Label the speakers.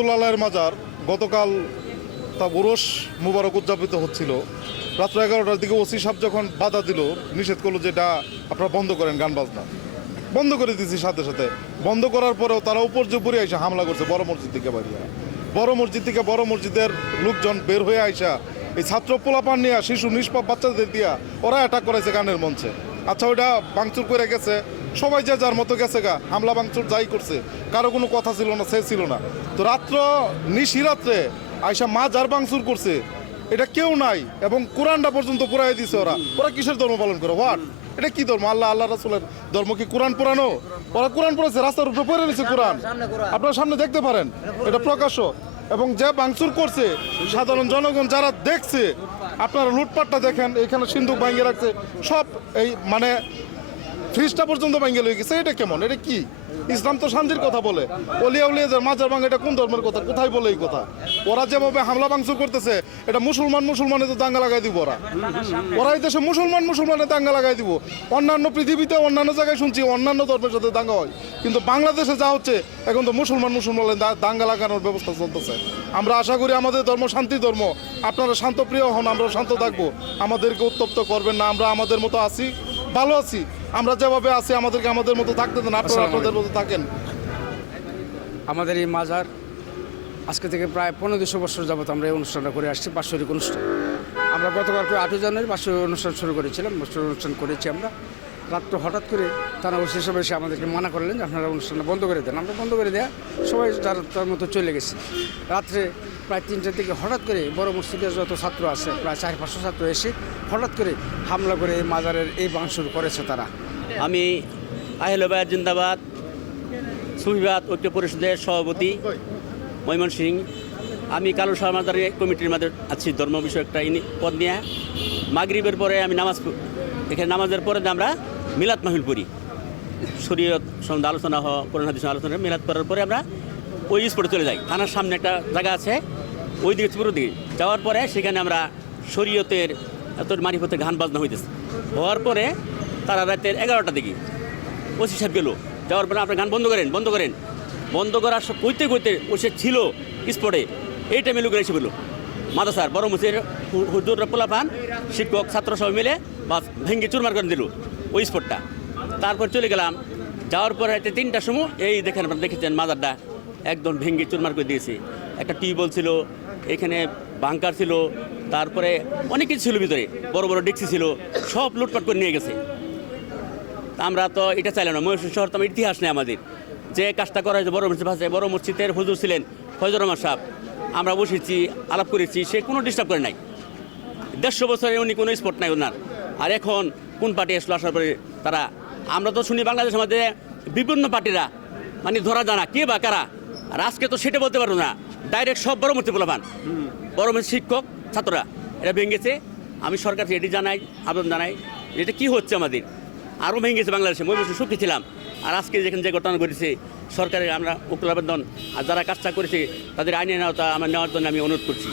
Speaker 1: রহমতুল্লাহের মাজার গতকাল তা ওরস মুবারক উদযাপিত হচ্ছিল। রাত্র এগারোটার দিকে ওসি সাহেব যখন বাধা দিল, নিষেধ করল যেটা আপনারা বন্ধ করেন গান বাজনা। বন্ধ করে দিয়েছি সাথে সাথে। বন্ধ করার পরেও তারা উপর যে উপরে এসে হামলা করছে, বড় মসজিদ থেকে বাড়িয়া বড় মসজিদ থেকে বড় মসজিদের লোকজন বের হয়ে আইসা এই ছাত্র পোলাপান নিয়ে শিশু নিষ্পাপ বাচ্চাদের দিয়া ওরা অ্যাটাক করেছে গানের মঞ্চে। আচ্ছা ওইটা বাংচুর করে গেছে। সবাই যে যার মতো গেছে গা হামলা বাংচুর যাই করছে কারও কোনো কথা ছিল না সে ছিল না। তো রাত্র নিশিরাত্রে আইসা মা যার বাংচুর করছে এটা কেউ নাই এবং কোরআনটা পর্যন্ত পুরাই দিছে ওরা। ওরা কিসের ধর্ম পালন করে? হোয়াট? এটা কি ধর্ম? আল্লাহ আল্লাহ রাসুলের ধর্ম কি কোরআন পুরানো? ওরা কোরআন পড়েছে রাস্তার উপরে পড়ে রয়েছে কোরআন। আপনার সামনে দেখতে পারেন এটা প্রকাশ্য। এবং যে বাংচুর করছে সাধারণ জনগণ যারা দেখছে আপনারা লুটপাটটা দেখেন এখানে সিন্ধুক ভাঙ্গে রাখছে সব এই মানে ফ্রিজটা পর্যন্ত ভাঙ্গে লয়ে গেছে, এটা কেমন? এটা কি? ইসলাম তো শান্তির কথা বলে। অলিয়া উলিয়াদের মাজার ভাঙ, এটা কোন ধর্মের কথা? কোথায় বলে এই কথা? ওরা যেভাবে হামলা ভাঙচুর করতেছে, এটা মুসলমান মুসলমানের তো দাঙ্গা লাগাই দিব ওরা। ওরা এই দেশে মুসলমান মুসলমানের দাঙ্গা লাগাই দিব। অন্যান্য পৃথিবীতে অন্যান্য জায়গায় শুনছি অন্যান্য ধর্মের সাথে দাঙ্গা হয়। কিন্তু বাংলাদেশে যা হচ্ছে, এখন তো মুসলমান মুসলমানের দাঙ্গা লাগানোর ব্যবস্থা চলতেছে। আমরা আশা করি আমাদের ধর্ম শান্তি ধর্ম। আপনারা শান্তপ্রিয় হন আমরা শান্ত থাকব। আমাদেরকে উত্তপ্ত করবেন না, আমরা আমাদের মতো আছি, ভালো আছি। আমরা যেভাবে আছি আমাদেরকে আমাদের মতো থাকতে দেন আপনারা আপনাদের মতো থাকেন।
Speaker 2: আমাদের এই মাজার আজকে থেকে প্রায় পনেরো দুশো বছর যাবত আমরা এই অনুষ্ঠানটা করে আসছি বাৎসরিক অনুষ্ঠান। আমরা গতকালকে আটই জানুয়ারি বাৎসরিক অনুষ্ঠান শুরু করেছিলাম অনুষ্ঠান করেছি আমরা। রাত্র হঠাৎ করে তারা ওসি সব এসে আমাদেরকে মানা করলেন যে আপনারা অনুষ্ঠানটা বন্ধ করে দেন। আমরা বন্ধ করে দেয়া সবাই যার তার মতো চলে গেছি। রাত্রে প্রায় তিনটার দিকে হঠাৎ করে বড় মসজিদের যত ছাত্র আছে, প্রায় চার পাঁচশো ছাত্র এসে হঠাৎ করে হামলা করে এই মাজারের এই বাংশুর করেছে তারা।
Speaker 3: আমি আহিলবাদ জিন্দাবাদ সুবিবাদ ঐক্য পরিষদের সভাপতি ময়মন সিং। আমি কালু সমাদারি কমিটির মাঝে আছি, ধর্ম বিষয়ক একটা ইনি পদ নিয়ে। মাগরিবের পরে আমি নামাজ এখানে নামাজের পরে আমরা মিলাদ মাহিল পড়ি। শরীয়ত সম্বন্ধে আলোচনা হওয়া কোরআন হাদিস আলোচনা মিলাদ করার পরে আমরা ওই স্পটে চলে যাই। থানার সামনে একটা জায়গা আছে, ওই দিকে পুরো দিকে। যাওয়ার পরে সেখানে আমরা শরীয়তের এত মারিফতের গান বাজনা হইতেছে। হওয়ার পরে তারা রাতের এগারোটার দিকে ওসি সাহেব গেল। যাওয়ার পরে আপনার গান বন্ধ করেন বন্ধ করেন। বন্ধ করার কইতে কইতে ও ছিল স্পটে এই টাইমে লোকের এসে বলল মাদাসার বড় মুসির হুজুররা পোলা পান শিক্ষক, ছাত্র সবাই মিলে বাস ভেঙ্গে চুরমার করে দিল ওই স্পটটা। তারপর চলে গেলাম। যাওয়ার পরে রাতে তিনটার সময় এই দেখেন আপনারা দেখেছেন মাজারটা একদম ভেঙ্গে চুরমার করে দিয়েছে। একটা টিউবওয়েল ছিল, এখানে বাংকার ছিল, তারপরে অনেক কিছু ছিল ভিতরে, বড় বড় ডেক্সি ছিল, সব লুটপাট করে নিয়ে গেছে। আমরা তো এটা চাইলাম না ময়ূর শহর তো ইতিহাস নেই আমাদের। যে কাজটা করা হয়েছে বড় মসজিদ, বড় মসজিদের হুজুর ছিলেন ফয়জুর রহমান সাহেব। আমরা বসেছি, আলাপ করেছি, সে কোনো ডিস্টার্ব করে নাই। দেড়শো বছরে উনি কোনো স্পট নাই ওনার। আর এখন কোন পার্টি আসলো আসার পরে তারা, আমরা তো শুনি বাংলাদেশ মধ্যে বিভিন্ন পার্টিরা মানে ধরা জানা, কে বা কারা, আর আজকে তো সেটা বলতে পারব না। ডাইরেক্ট সব বড় মূর্তি বলবান বড় শিক্ষক, ছাত্ররা এটা ভেঙেছে। আমি সরকারকে এটি জানাই, আবেদন জানাই এটা কী হচ্ছে আমাদের? আরও ভেঙে গেছে বাংলাদেশে। ময়মনসিংহ সুখী ছিলাম। আর আজকে যেখানে যে ঘটনা ঘটেছে, সরকারের আমরা উকিল আবেদন, আর যারা কাজটা করেছে, তাদের আইনে নেওয়া আমার নেওয়ার জন্য আমি অনুরোধ করছি।